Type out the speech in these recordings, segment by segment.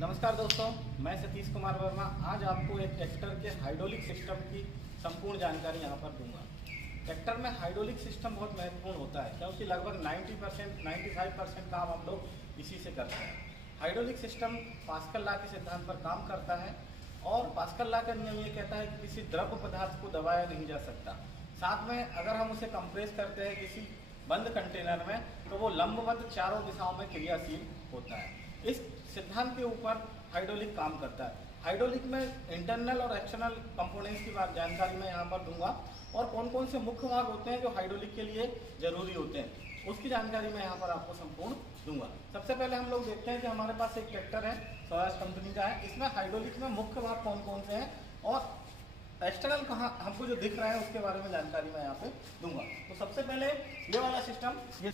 नमस्कार दोस्तों, मैं सतीश कुमार वर्मा आज आपको एक ट्रैक्टर के हाइड्रोलिक सिस्टम की संपूर्ण जानकारी यहाँ पर दूंगा। ट्रैक्टर में हाइड्रोलिक सिस्टम बहुत महत्वपूर्ण होता है क्योंकि लगभग 90% 95% काम हम लोग इसी से करते हैं। हाइड्रोलिक सिस्टम पास्कल लॉ के सिद्धांत पर काम करता है और पास्कल लॉ का नियम ये कहता है कि किसी द्रव पदार्थ को दबाया नहीं जा सकता। साथ में अगर हम उसे कंप्रेस करते हैं किसी बंद कंटेनर में तो वो लंबवत चारों दिशाओं में क्रियाशील होता है। इस सिद्धांत के ऊपर हाइड्रोलिक काम करता है। हाइड्रोलिक में इंटरनल और एक्सटर्नल कंपोनेंट्स की जानकारी मैं यहाँ पर दूंगा और कौन कौन से मुख्य भाग होते हैं जो हाइड्रोलिक के लिए जरूरी होते हैं उसकी जानकारी मैं यहाँ पर आपको संपूर्ण दूंगा। सबसे पहले हम लोग देखते हैं कि हमारे पास एक ट्रैक्टर है, स्वराज कंपनी का है। इसमें हाइड्रोलिक में मुख्य भाग कौन कौन से हैं और एक्सटर्नल कहाँ हमको जो दिख रहा है उसके बारे में जानकारी मैं यहाँ पे दूंगा। तो सबसे पहले ये वाला सिस्टम, ये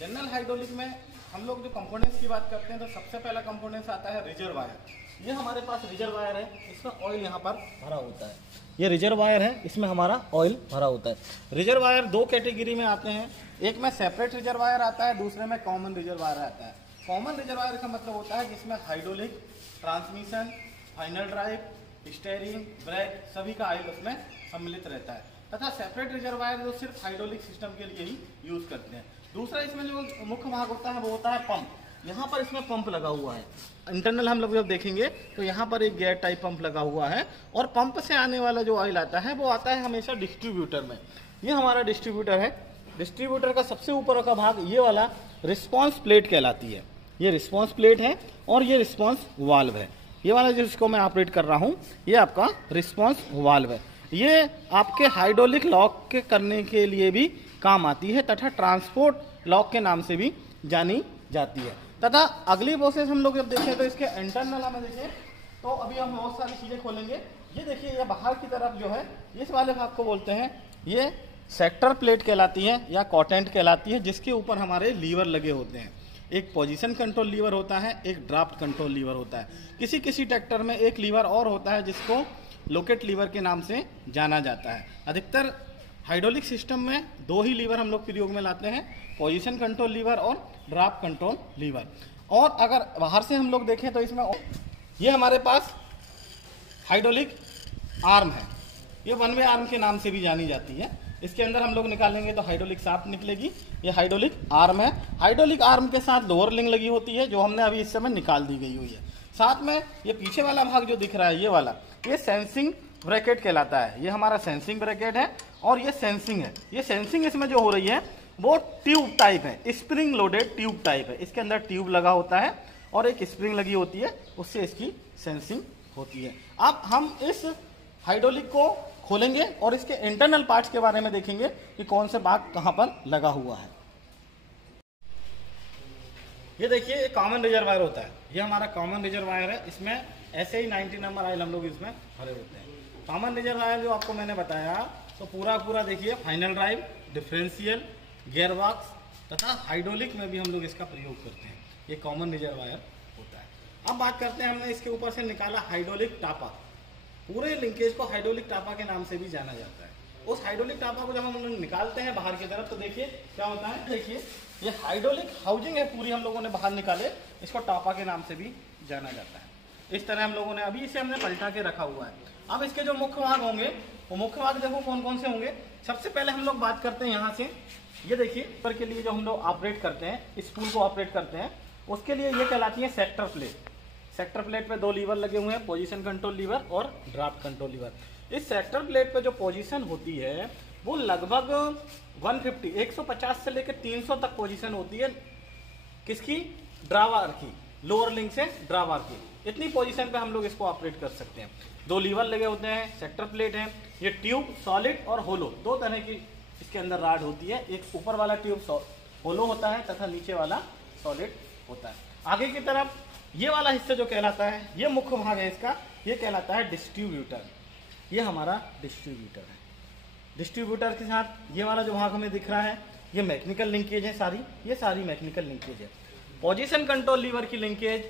जनरल हाइड्रोलिक में हम लोग जो कंपोनेंट्स की बात करते हैं तो सबसे पहला कंपोनेंट्स आता है रिजर्वायर। ये हमारे पास रिजर्वायर है, इसमें ऑयल यहाँ पर भरा होता है। ये रिजर्वायर है, इसमें हमारा ऑयल भरा होता है। रिजर्वायर दो कैटेगरी में आते हैं, एक में सेपरेट रिजर्वायर आता है, दूसरे में कॉमन रिजर्वायर आता है। कॉमन रिजर्वायर का मतलब होता है जिसमें hydraulic, transmission, final drive, steering, brake सभी का ऑयल उसमें सम्मिलित रहता है। तथा सेपरेट रिजर्वायर जो सिर्फ हाइड्रोलिक सिस्टम के लिए ही यूज करते हैं। दूसरा इसमें जो मुख्य भाग होता है वो होता है पंप। यहाँ पर इसमें पंप लगा हुआ है। इंटरनल हम लोग जब देखेंगे तो यहाँ पर एक गेयर टाइप पंप लगा हुआ है और पंप से आने वाला जो ऑयल आता है वो आता है हमेशा डिस्ट्रीब्यूटर में। ये हमारा डिस्ट्रीब्यूटर है। डिस्ट्रीब्यूटर का सबसे ऊपर का भाग ये वाला रिस्पॉन्स प्लेट कहलाती है। ये रिस्पॉन्स प्लेट है और ये रिस्पॉन्स वाल्व है। ये वाला जिसको मैं ऑपरेट कर रहा हूँ ये आपका रिस्पॉन्स वाल्व है। ये आपके हाइड्रोलिक लॉक के करने के लिए भी काम आती है तथा ट्रांसपोर्ट लॉक के नाम से भी जानी जाती है। तथा अगली प्रोसेस हम लोग जब देखें तो इसके इंटरनल हमें देखें तो अभी हम बहुत सारी चीज़ें खोलेंगे। ये देखिए, ये बाहर की तरफ जो है इस वाले भाग को बोलते हैं ये सेक्टर प्लेट कहलाती है या कॉटेंट कहलाती है, जिसके ऊपर हमारे लीवर लगे होते हैं। एक पोजीशन कंट्रोल लीवर होता है, एक ड्राफ्ट कंट्रोल लीवर होता है। किसी किसी ट्रैक्टर में एक लीवर और होता है जिसको लोकेट लीवर के नाम से जाना जाता है। अधिकतर हाइड्रोलिक सिस्टम में दो ही लीवर हम लोग प्रयोग में लाते हैं, पोजीशन कंट्रोल लीवर और ड्राफ्ट कंट्रोल लीवर। और अगर बाहर से हम लोग देखें तो इसमें ये हमारे पास हाइड्रोलिक आर्म है। ये वन वे आर्म के नाम से भी जानी जाती है। इसके अंदर हम लोग निकालेंगे तो हाइड्रोलिक शाफ्ट निकलेगी। ये हाइड्रोलिक आर्म है। हाइड्रोलिक आर्म के साथ लोअर लिंक लगी होती है जो हमने अभी इस समय निकाल दी गई हुई है। साथ में ये पीछे वाला भाग जो दिख रहा है ये वाला, ये सेंसिंग ब्रैकेट कहलाता है। ये हमारा सेंसिंग ब्रैकेट है और ये सेंसिंग है। ये सेंसिंग इसमें जो हो रही है वो ट्यूब टाइप है, स्प्रिंग लोडेड ट्यूब टाइप है। इसके अंदर ट्यूब लगा होता है और एक स्प्रिंग लगी होती है, उससे इसकी सेंसिंग होती है। अब हम इस हाइड्रोलिक को खोलेंगे और इसके इंटरनल पार्ट्स के बारे में देखेंगे कि कौन से भाग कहां पर लगा हुआ है। ये देखिए, ये कॉमन रिजर्वायर होता है। ये हमारा कॉमन रिजर्वायर है। इसमें ऐसे ही 90 नंबर ऑयल हम लोग इसमें भरे होते हैं। कॉमन रिजर्वायर जो आपको मैंने बताया तो पूरा देखिए, final drive, differential, gear box तथा हाइड्रोलिक में भी हम लोग इसका प्रयोग करते हैं। ये कॉमन रिजर्वायर होता है। अब बात करते हैं, हमने इसके ऊपर से निकाला हाइड्रोलिक टापा। पूरे लिंकेज को हाइड्रोलिक टापा के नाम से भी जाना जाता है। उस हाइड्रोलिक टापा को जब हम लोग निकालते हैं बाहर की तरफ तो देखिए क्या होता है। देखिए, ये हाइड्रोलिक हाउसिंग है, पूरी हम लोगों ने बाहर निकाले, इसको टापा के नाम से भी जाना जाता है। इस तरह हम लोगों ने अभी इसे हमने पलटा के रखा हुआ है। अब इसके जो मुख्य भाग होंगे वो मुख्य भाग देखो कौन कौन से होंगे। सबसे पहले हम लोग बात करते हैं यहाँ से। ये देखिए, ऊपर के लिए जो हम लोग ऑपरेट करते हैं, स्पूल को ऑपरेट करते हैं, उसके लिए ये कहलाती है सेक्टर प्लेट। सेक्टर प्लेट पे दो लीवर लगे हुए हैं, पोजीशन कंट्रोल लीवर और ड्राफ्ट कंट्रोल लीवर। इस सेक्टर प्लेट पे जो पोजीशन होती है वो लगभग 150 से लेकर 300 तक पोजीशन होती है। किसकी? ड्रावर की, लोअर लिंक से ड्रावर की। इतनी पोजीशन पे हम लोग इसको ऑपरेट कर सकते हैं। दो लीवर लगे होते हैं, सेक्टर प्लेट है। ये ट्यूब सॉलिड और होलो दो तरह की इसके अंदर राड होती है। एक ऊपर वाला ट्यूब होलो होता है तथा नीचे वाला सॉलिड होता है। आगे की तरफ ये वाला हिस्सा जो कहलाता है, ये मुख्य भाग है इसका, ये कहलाता है डिस्ट्रीब्यूटर। ये हमारा डिस्ट्रीब्यूटर है। डिस्ट्रीब्यूटर के साथ ये वाला जो भाग हमें दिख रहा है ये मैकेनिकल लिंकेज है सारी, ये सारी मैकेनिकल लिंकेज है। पोजीशन कंट्रोल लीवर की लिंकेज,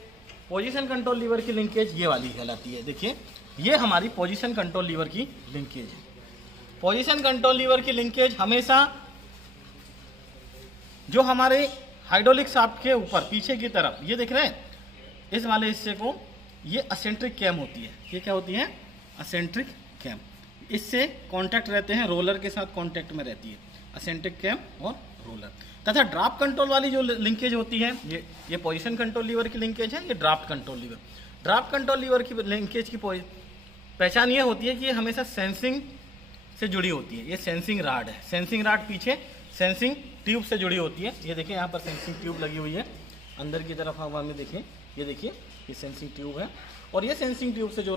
पोजीशन कंट्रोल लीवर की लिंकेज ये वाली कहलाती है। देखिए, ये हमारी पोजीशन कंट्रोल लीवर की लिंकेज है। पोजीशन कंट्रोल लीवर की लिंकेज हमेशा जो हमारे हाइड्रोलिक शाफ्ट के ऊपर पीछे की तरफ ये दिख रहे हैं, इस वाले हिस्से को ये असेंट्रिक कैम होती है। ये क्या होती है? Eccentric cam. इससे कांटेक्ट रहते हैं, रोलर के साथ कांटेक्ट में रहती है असेंट्रिक कैम और रोलर। तथा ड्राफ्ट कंट्रोल वाली जो लिंकेज होती है, ये पोजीशन कंट्रोल लीवर की लिंकेज है, ये draft control lever. Draft control lever की लिंकेज की पहचान ये होती है कि ये हमेशा सेंसिंग से जुड़ी होती है। ये सेंसिंग राड है। सेंसिंग राड पीछे सेंसिंग ट्यूब से जुड़ी होती है। ये देखिए यहाँ पर सेंसिंग ट्यूब लगी हुई है अंदर की तरफ। हवा में देखिए, ये देखिए, ये सेंसिंग ट्यूब है। और ये सेंसिंग ट्यूब से जो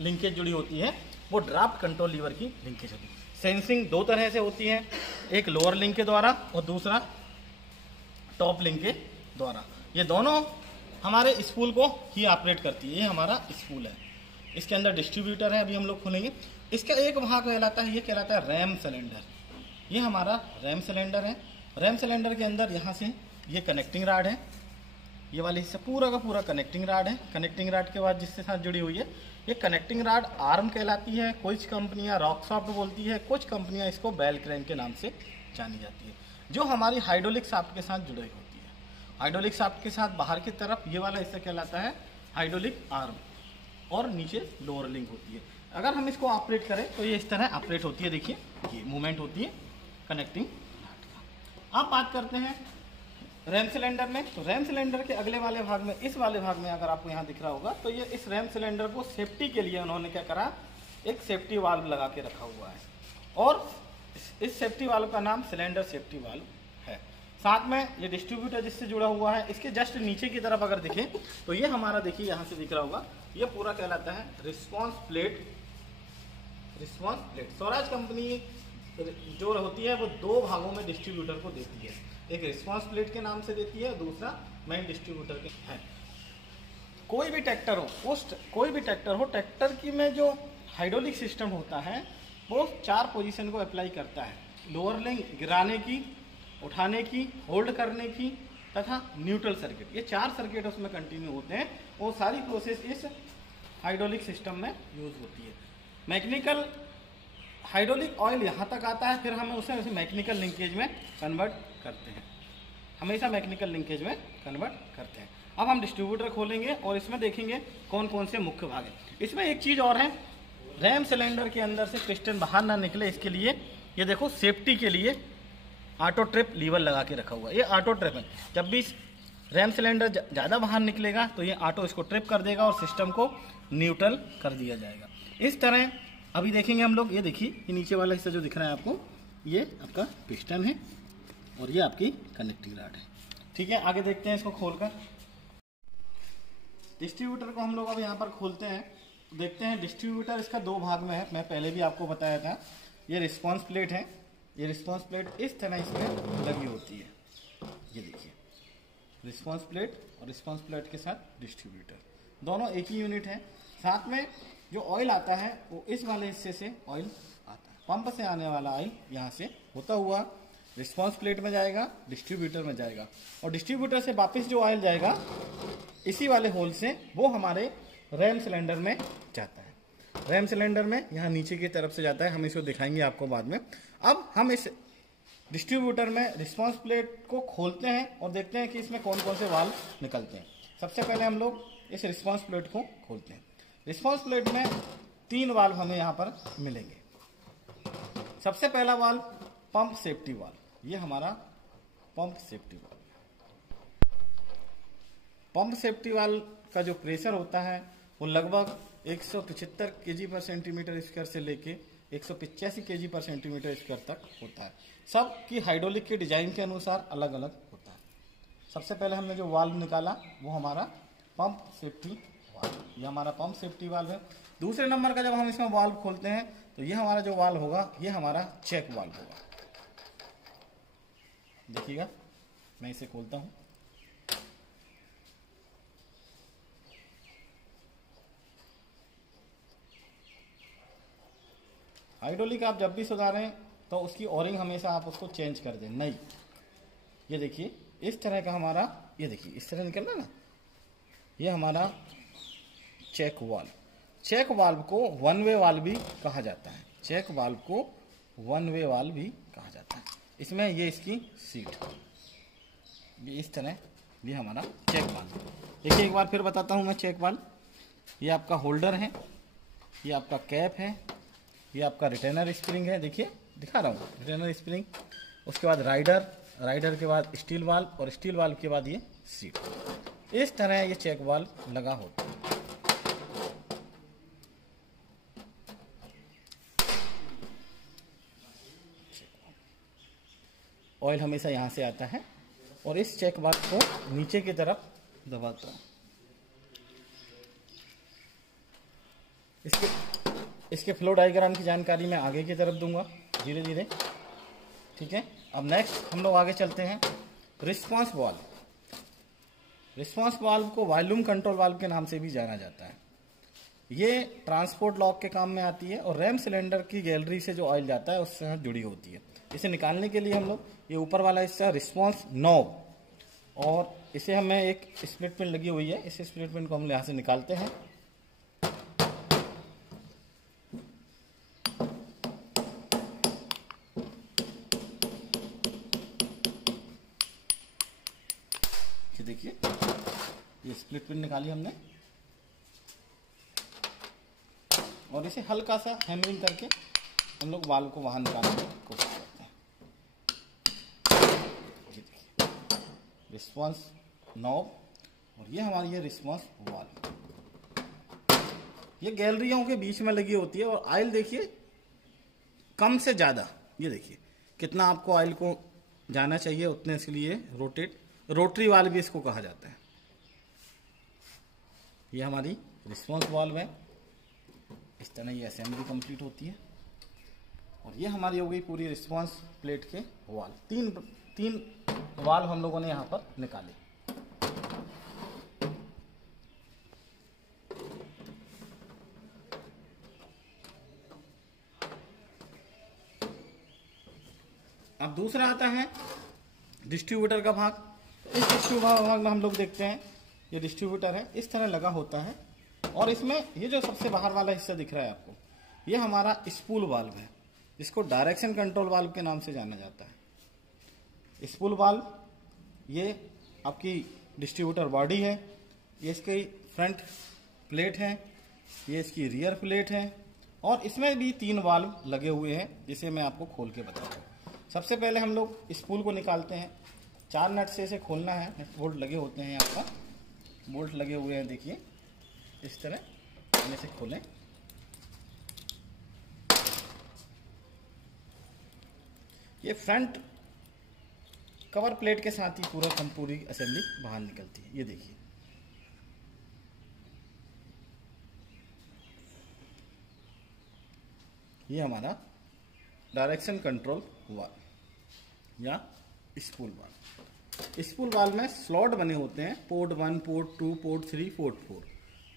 लिंकेज जुड़ी होती है वो ड्राफ्ट कंट्रोल लीवर की लिंकेज होती है। सेंसिंग दो तरह से होती है, एक लोअर लिंक के द्वारा और दूसरा टॉप लिंक के द्वारा। ये दोनों हमारे स्पूल को ही ऑपरेट करती है। ये हमारा स्पूल है, इसके अंदर डिस्ट्रीब्यूटर है, अभी हम लोग खोलेंगे। इसका एक भाग कहलाता है, ये कहलाता है रैम सिलेंडर। ये हमारा रैम सिलेंडर है। रैम सिलेंडर के अंदर यहाँ से ये कनेक्टिंग राड है, ये वाली हिस्सा पूरा का पूरा कनेक्टिंग राड है। कनेक्टिंग राड के बाद जिसके साथ जुड़ी हुई है ये कनेक्टिंग राड आर्म कहलाती है। कुछ कंपनियां रॉकसॉफ्ट बोलती है, कुछ कंपनियां इसको बेल क्रैंक के नाम से जानी जाती है, जो हमारी हाइड्रोलिक शाफ्ट के साथ जुड़ी होती है। हाइड्रोलिक शाफ्ट के साथ बाहर की तरफ ये वाला हिस्सा कहलाता है हाइड्रोलिक आर्म और नीचे लोअर लिंक होती है। अगर हम इसको ऑपरेट करें तो ये इस तरह ऑपरेट होती है। देखिए ये मूवमेंट होती है कनेक्टिंग राड का। अब बात करते हैं रैम सिलेंडर में। तो रैम सिलेंडर के अगले वाले भाग में, इस वाले भाग में अगर आपको यहाँ दिख रहा होगा तो ये इस रैम सिलेंडर को सेफ्टी के लिए उन्होंने क्या करा, एक सेफ्टी वाल्व लगा के रखा हुआ है और इस सेफ्टी वाल्व का नाम सिलेंडर सेफ्टी वाल्व है। साथ में ये डिस्ट्रीब्यूटर जिससे जुड़ा हुआ है, इसके जस्ट नीचे की तरफ अगर देखें तो ये हमारा देखिए यहाँ से दिख रहा होगा, ये पूरा कहलाता है response plate. Response plate Swaraj company जो होती है वो दो भागों में डिस्ट्रीब्यूटर को देती है, एक रिस्पॉन्स प्लेट के नाम से देती है, दूसरा मेन डिस्ट्रीब्यूटर के है। कोई भी ट्रैक्टर हो, ट्रैक्टर की में जो हाइड्रोलिक सिस्टम होता है वो 4 पोजीशन को अप्लाई करता है। लोअर लिंक गिराने की, उठाने की, होल्ड करने की तथा न्यूट्रल सर्किट। ये 4 सर्किट उसमें कंटिन्यू होते हैं। वो सारी प्रोसेस इस हाइड्रोलिक सिस्टम में यूज होती है। मैकेनिकल हाइड्रोलिक ऑयल यहाँ तक आता है, फिर हम उसे मैकेनिकल लिंकेज में कन्वर्ट करते हैं, हमेशा मैकेनिकल लिंकेज में कन्वर्ट करते हैं। अब हम डिस्ट्रीब्यूटर खोलेंगे और इसमें देखेंगे कौन कौन से मुख्य भाग हैं। इसमें एक चीज़ और है, रैम सिलेंडर के अंदर से पिस्टन बाहर ना निकले इसके लिए ये देखो सेफ्टी के लिए ऑटो ट्रिप लीवर लगा के रखा हुआ है। ये ऑटो ट्रिप है, जब भी रैम सिलेंडर ज़्यादा बाहर निकलेगा तो ये ऑटो इसको ट्रिप कर देगा और सिस्टम को न्यूट्रल कर दिया जाएगा। इस तरह अभी देखेंगे हम लोग। ये देखिए, ये नीचे वाला हिस्सा जो दिख रहा है आपको, ये आपका पिस्टन है और ये आपकी कनेक्टिंग राड है। ठीक है, आगे देखते हैं इसको खोलकर। डिस्ट्रीब्यूटर को हम लोग अब यहाँ पर खोलते हैं, देखते हैं। डिस्ट्रीब्यूटर इसका 2 भाग में है, मैं पहले भी आपको बताया था। ये रिस्पॉन्स प्लेट है, ये रिस्पॉन्स प्लेट इस तरह इसमें लगी होती है। ये देखिए रिस्पॉन्स प्लेट और रिस्पॉन्स प्लेट के साथ डिस्ट्रीब्यूटर, दोनों एक ही यूनिट है। साथ में जो ऑयल आता है वो इस वाले हिस्से से ऑयल आता है, पंप से आने वाला ऑयल यहाँ से होता हुआ रिस्पॉन्स प्लेट में जाएगा, डिस्ट्रीब्यूटर में जाएगा और डिस्ट्रीब्यूटर से वापस जो ऑयल जाएगा इसी वाले होल से वो हमारे रैम सिलेंडर में जाता है। रैम सिलेंडर में यहाँ नीचे की तरफ से जाता है, हम इसको दिखाएंगे आपको बाद में। अब हम इस डिस्ट्रीब्यूटर में रिस्पॉन्स प्लेट को खोलते हैं और देखते हैं कि इसमें कौन कौन से वाल्व निकलते हैं। सबसे पहले हम लोग इस रिस्पॉन्स प्लेट को खोलते हैं। रिस्पॉन्स प्लेट में 3 वाल्व हमें यहाँ पर मिलेंगे। सबसे पहला वाल्व पंप सेफ्टी वाल्व, ये हमारा pump safety valve. Pump safety valve का जो प्रेशर होता है वो लगभग 175 kg पर सेंटीमीटर स्क्वायर से लेके 185 kg पर सेंटीमीटर स्क्वायर तक होता है। सब की हाइड्रोलिक के डिजाइन के अनुसार अलग अलग होता है। सबसे पहले हमने जो वाल्व निकाला वो हमारा पंप सेफ्टी वाल्व, ये हमारा पंप सेफ्टी वाल्व है। दूसरे नंबर का जब हम इसमें वाल्व खोलते हैं तो ये हमारा जो वाल्व होगा ये हमारा चेक वाल्व होगा। देखिएगा, मैं इसे खोलता हूं। हाइड्रोलिक आप जब भी सुधारें तो उसकी ओरिंग हमेशा आप उसको चेंज कर दें, नहीं। ये देखिए इस तरह का हमारा, ये देखिए इस तरह निकल रहा ना, ये हमारा चेक वाल्व। चेक वाल्व को 1 वे वाल्व भी कहा जाता है। चेक वाल्व को 1 वे वाल्व भी कहा जाता है। इसमें ये इसकी सीट, ये इस तरह ये हमारा चेक वाल्व। देखिए एक बार फिर बताता हूँ मैं चेक वाल्व। ये आपका होल्डर है, ये आपका कैप है, ये आपका रिटेनर स्प्रिंग है, देखिए दिखा रहा हूँ रिटेनर स्प्रिंग। उसके बाद राइडर के बाद स्टील वाल्व और स्टील वाल्व के बाद ये सीट। इस तरह ये चेक वाल्व लगा होता है। ऑयल हमेशा यहाँ से आता है और इस चेक वाल्व को नीचे की तरफ दबाता हूँ। इसके फ्लो डायग्राम की जानकारी मैं आगे की तरफ दूंगा धीरे धीरे, ठीक है। अब नेक्स्ट हम लोग आगे चलते हैं। Response valve. रिस्पांस वाल्व को वॉल्यूम कंट्रोल वाल्व के नाम से भी जाना जाता है। ये ट्रांसपोर्ट लॉक के काम में आती है और रैम सिलेंडर की गैलरी से जो ऑयल जाता है उससे जुड़ी होती है। इसे निकालने के लिए हम लोग ये ऊपर वाला हिस्सा रिस्पांस नॉब, और इसे हमें एक स्प्लिट पिन लगी हुई है, इस स्प्लिट पिन को हम यहाँ से निकालते हैं। ये देखिए ये स्प्लिट पिन निकाली हमने और इसे हल्का सा हैमरिंग करके हम लोग वाल्व को बाहर निकालने की कोशिश करते हैं। ये देखिए रिस्पांस नॉब और ये हमारी है रिस्पांस वाल्व। ये गैलरियों के बीच में लगी होती है और ऑयल देखिए कम से ज़्यादा, ये देखिए कितना आपको ऑयल को जाना चाहिए उतने, इसलिए रोटरी वाल्व भी इसको कहा जाता है। ये हमारी रिस्पांस वाल्व है। इस तरह ये असेंबली कंप्लीट होती है और ये हमारी हो गई पूरी रिस्पांस प्लेट के वाल्व। तीन वाल्व हम लोगों ने यहाँ पर निकाले। अब दूसरा आता है डिस्ट्रीब्यूटर का भाग। इस डिस्ट्रीब्यूटर भाग में हम लोग देखते हैं ये डिस्ट्रीब्यूटर है, इस तरह लगा होता है और इसमें ये जो सबसे बाहर वाला हिस्सा दिख रहा है आपको, ये हमारा स्पूल वाल्व है। इसको डायरेक्शन कंट्रोल वाल्व के नाम से जाना जाता है। स्पूल वाल्व ये आपकी डिस्ट्रीब्यूटर बॉडी है, ये इसकी फ्रंट प्लेट है, ये इसकी रियर प्लेट है और इसमें भी 3 वाल्व लगे हुए हैं जिसे मैं आपको खोल के बताता हूँ। सबसे पहले हम लोग स्पूल को निकालते हैं। 4 नट से इसे खोलना है। नट बोल्ट लगे होते हैं, यहाँ पर बोल्ट लगे हुए हैं, देखिए इस तरह हम इसे खोलें। ये फ्रंट कवर प्लेट के साथ ही पूरी असेंबली बाहर निकलती है। ये देखिए ये हमारा डायरेक्शन कंट्रोल वाल्व या स्पूल वाल्व। स्पूल वाल्व में स्लॉट बने होते हैं, पोर्ट 1, पोर्ट 2, पोर्ट 3, पोर्ट 4।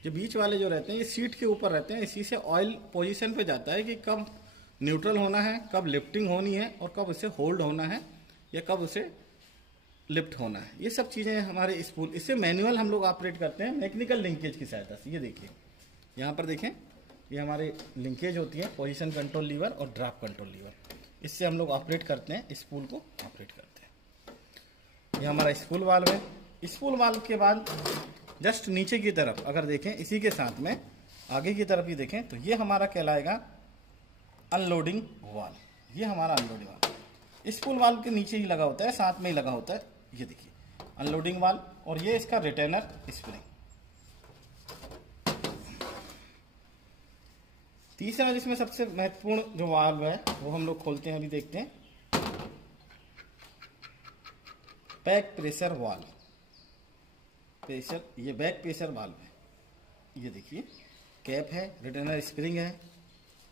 जो बीच वाले जो रहते हैं ये सीट के ऊपर रहते हैं। इसी से ऑयल पोजीशन पे जाता है कि कब न्यूट्रल होना है, कब लिफ्टिंग होनी है और कब उसे होल्ड होना है या कब उसे लिफ्ट होना है। ये सब चीज़ें हमारे स्पूल, इससे मैनुअल हम लोग ऑपरेट करते हैं मैकेनिकल लिंकेज की सहायता से। ये देखिए यहाँ पर देखें, ये हमारे लिंकेज होती है, पोजीशन कंट्रोल लीवर और ड्रॉप कंट्रोल लीवर। इससे हम लोग ऑपरेट करते हैं, स्पूल को ऑपरेट करते हैं। ये हमारा स्पूल वाल्व है। स्पूल वाल्व के बाद जस्ट नीचे की तरफ अगर देखें, इसी के साथ में आगे की तरफ ही देखें तो ये हमारा कहलाएगा अनलोडिंग वाल्व। ये हमारा अनलोडिंग वाल्व स्पूल वाल्व के नीचे ही लगा होता है, साथ में ही लगा होता है। ये देखिए अनलोडिंग वाल्व और ये इसका रिटेनर स्प्रिंग। तीसरा जिसमें सबसे महत्वपूर्ण जो वाल्व है वो हम लोग खोलते हैं, अभी देखते हैं। Back pressure valve. ये बैक प्रेशर वाल्व है। ये देखिए कैप है, रिटेनर स्प्रिंग है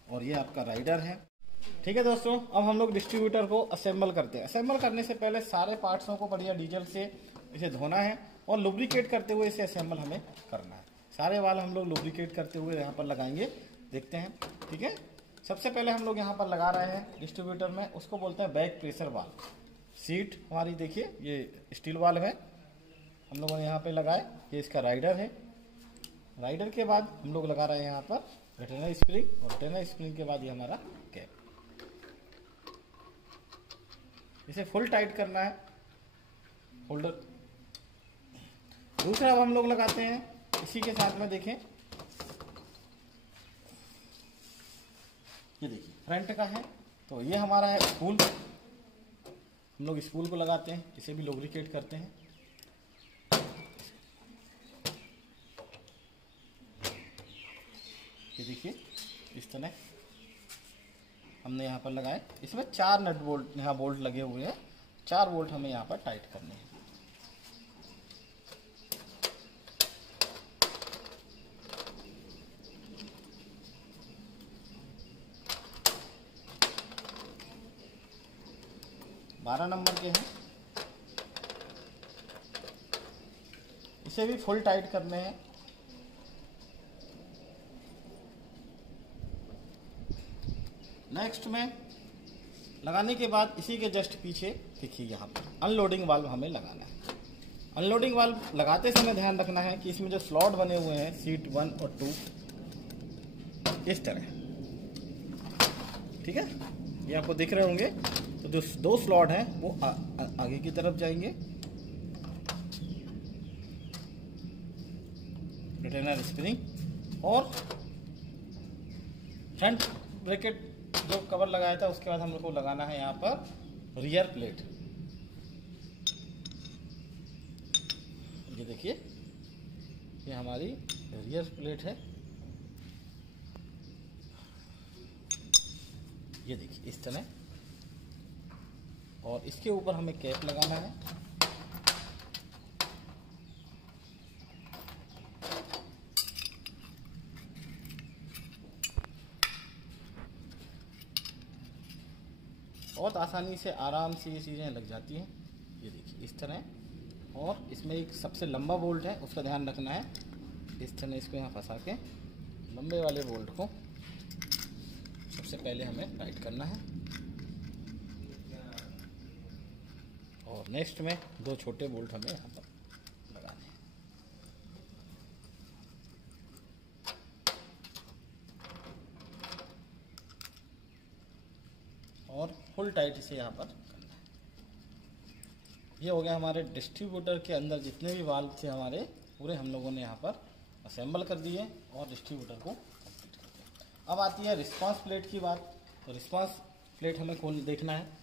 और ये आपका राइडर है। ठीक है दोस्तों, अब हम लोग डिस्ट्रीब्यूटर को असेंबल करते हैं। असेंबल करने से पहले सारे पार्ट्सों को बढ़िया डीजल से इसे धोना है और लुब्रिकेट करते हुए इसे असेंबल हमें करना है। सारे वाल्व हम लोग लुब्रिकेट करते हुए यहाँ पर लगाएंगे, देखते हैं। ठीक है, सबसे पहले हम लोग यहाँ पर लगा रहे हैं डिस्ट्रीब्यूटर में, उसको बोलते हैं बैक प्रेशर वाल्व। सीट हमारी देखिए ये स्टील वाल्व है, हम लोगों ने यहाँ पे लगाए। ये इसका राइडर है। राइडर के बाद हम लोग लगा रहे हैं यहाँ पर रिटेनर स्प्रिंग और रिटेनर स्प्रिंग के बाद ये हमारा कैप। इसे फुल टाइट करना है होल्डर। दूसरा अब हम लोग लगाते हैं इसी के साथ में, देखें ये देखिए फ्रंट का है, तो ये हमारा है स्पूल। हम लोग स्पूल को लगाते हैं, इसे भी लुब्रिकेट करते हैं। ये देखिए इस तरह हमने यहाँ पर लगाए। इसमें 4 नट बोल्ट यहाँ बोल्ट लगे हुए हैं, 4 बोल्ट हमें यहाँ पर टाइट करने हैं। बारह नंबर के हैं, इसे भी फुल टाइट करने हैं। नेक्स्ट में लगाने के बाद इसी के जस्ट पीछे देखिए यहाँ पर अनलोडिंग वाल्व हमें लगाना है। अनलोडिंग वाल्व लगाते समय ध्यान रखना है कि इसमें जो स्लॉट बने हुए हैं सीट 1 और 2 इस तरह, ठीक है, ये आपको दिख रहे होंगे। तो जो 2 स्लॉट हैं वो आगे की तरफ जाएंगे, रिटेनर स्प्रिंग, और फ्रंट ब्रैकेट जो कवर लगाया था उसके बाद हम लोग को लगाना है यहाँ पर रियर प्लेट। ये देखिए ये हमारी रियर प्लेट है, ये देखिए इस तरह, और इसके ऊपर हमें कैप लगाना है। बहुत आसानी से आराम से ये चीज़ें लग जाती हैं। ये देखिए इस तरह, और इसमें एक सबसे लंबा बोल्ट है उसका ध्यान रखना है। इस तरह इसको यहाँ फंसा के लंबे वाले बोल्ट को सबसे पहले हमें टाइट करना है, और नेक्स्ट में 2 छोटे बोल्ट हमें यहाँ पर लगाने हैं। और फुल टाइट इसे यहाँ पर करना है। ये हो गया हमारे डिस्ट्रीब्यूटर के अंदर जितने भी वाल्व थे हमारे पूरे हम लोगों ने यहाँ पर असेंबल कर दिए और डिस्ट्रीब्यूटर को कंप्लीट कर दिया। अब आती है रिस्पांस प्लेट की बात। तो रिस्पांस प्लेट हमें खोल देखना है।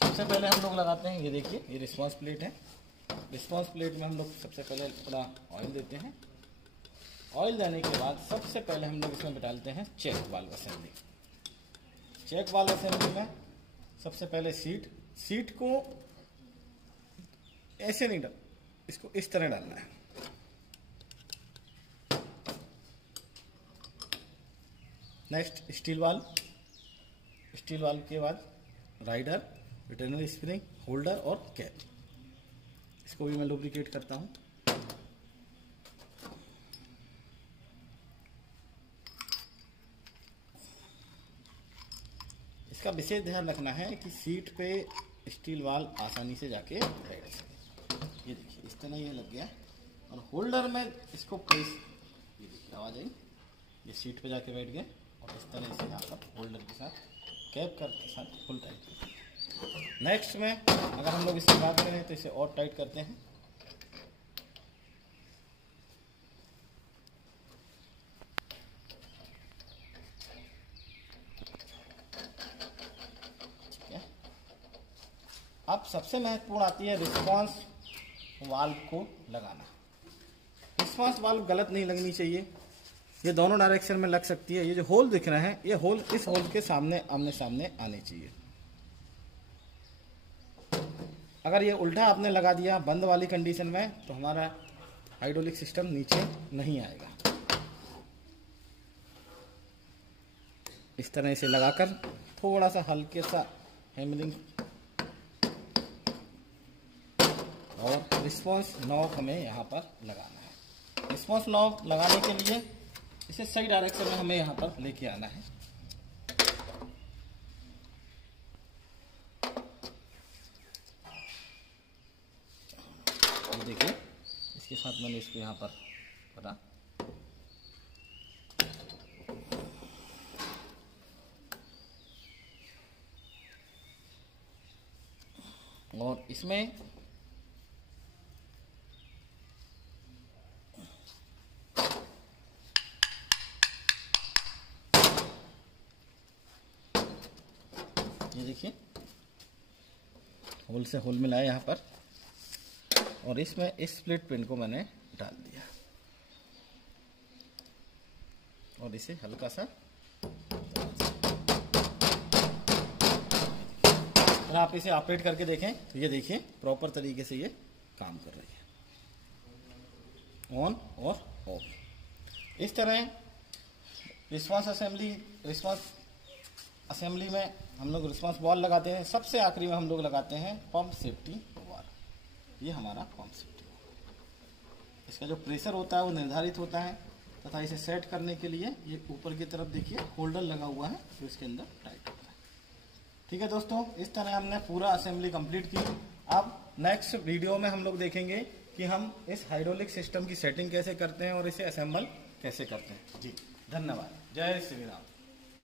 सबसे पहले हम लोग लगाते हैं, ये देखिए ये रिस्पांस प्लेट है। रिस्पांस प्लेट में हम लोग सबसे पहले थोड़ा ऑयल देते हैं। ऑयल देने के बाद सबसे पहले हम लोग इसमें डालते हैं check valve assembly. Check valve assembly में सबसे पहले सीट को ऐसे नहीं डाल, इसको इस तरह डालना है। नेक्स्ट स्टील वाल्व के बाद राइडर, रिटेनर स्प्रिंग, होल्डर और कैप। इसको भी मैं लुब्रिकेट करता हूं। इसका विशेष ध्यान रखना है कि सीट पे स्टील वाल्व आसानी से जाके बैठ सके। ये देखिए इस तरह ये लग गया, और होल्डर में इसको प्रेस, ये देखिए आवाज आई, ये सीट पे जाके बैठ गए, और इस तरह से यहाँ पर होल्डर के साथ कैप के साथ फुल टाइट। नेक्स्ट में अगर हम लोग इसकी बात करें तो इसे और टाइट करते हैं। ठीक है, अब सबसे महत्वपूर्ण आती है रिस्पांस वाल्व को लगाना। रिस्पांस वाल्व गलत नहीं लगनी चाहिए, ये दोनों डायरेक्शन में लग सकती है। ये जो होल दिख रहे हैं, ये होल इस होल के सामने आमने सामने आने चाहिए। अगर ये उल्टा आपने लगा दिया बंद वाली कंडीशन में तो हमारा हाइड्रोलिक सिस्टम नीचे नहीं आएगा। इस तरह से लगाकर थोड़ा सा हल्के सा हैमरिंग, और रिस्पांस नॉब हमें यहाँ पर लगाना है। रिस्पांस नॉब लगाने के लिए इसे सही डायरेक्शन में हमें यहाँ पर लेके आना है। ये देखिए इसके साथ मैंने इसको यहाँ पर करा, और इसमें देखिए होल से होल मिलाया यहाँ पर, और इसमें इस स्प्लिट पिन को मैंने डाल दिया और इसे हल्का सा, अगर आप इसे ऑपरेट करके देखें तो ये देखिए प्रॉपर तरीके से ये काम कर रही है, ऑन और ऑफ। इस तरह रिस्पांस असेंबली में हम लोग रिस्पांस बॉल लगाते हैं, सबसे आखिरी में हम लोग लगाते हैं पंप सेफ्टी वाल। ये हमारा पंप सेफ्टी वाल, इसका जो प्रेशर होता है वो निर्धारित होता है, तथा इसे सेट करने के लिए ये ऊपर की तरफ देखिए होल्डर लगा हुआ है जो इसके अंदर टाइट होता है। ठीक है दोस्तों, इस तरह हमने पूरा असेंबली कंप्लीट की। अब नेक्स्ट वीडियो में हम लोग देखेंगे कि हम इस हाइड्रोलिक सिस्टम की सेटिंग कैसे करते हैं और इसे असेंबल कैसे करते हैं। जी धन्यवाद, जय श्री राम।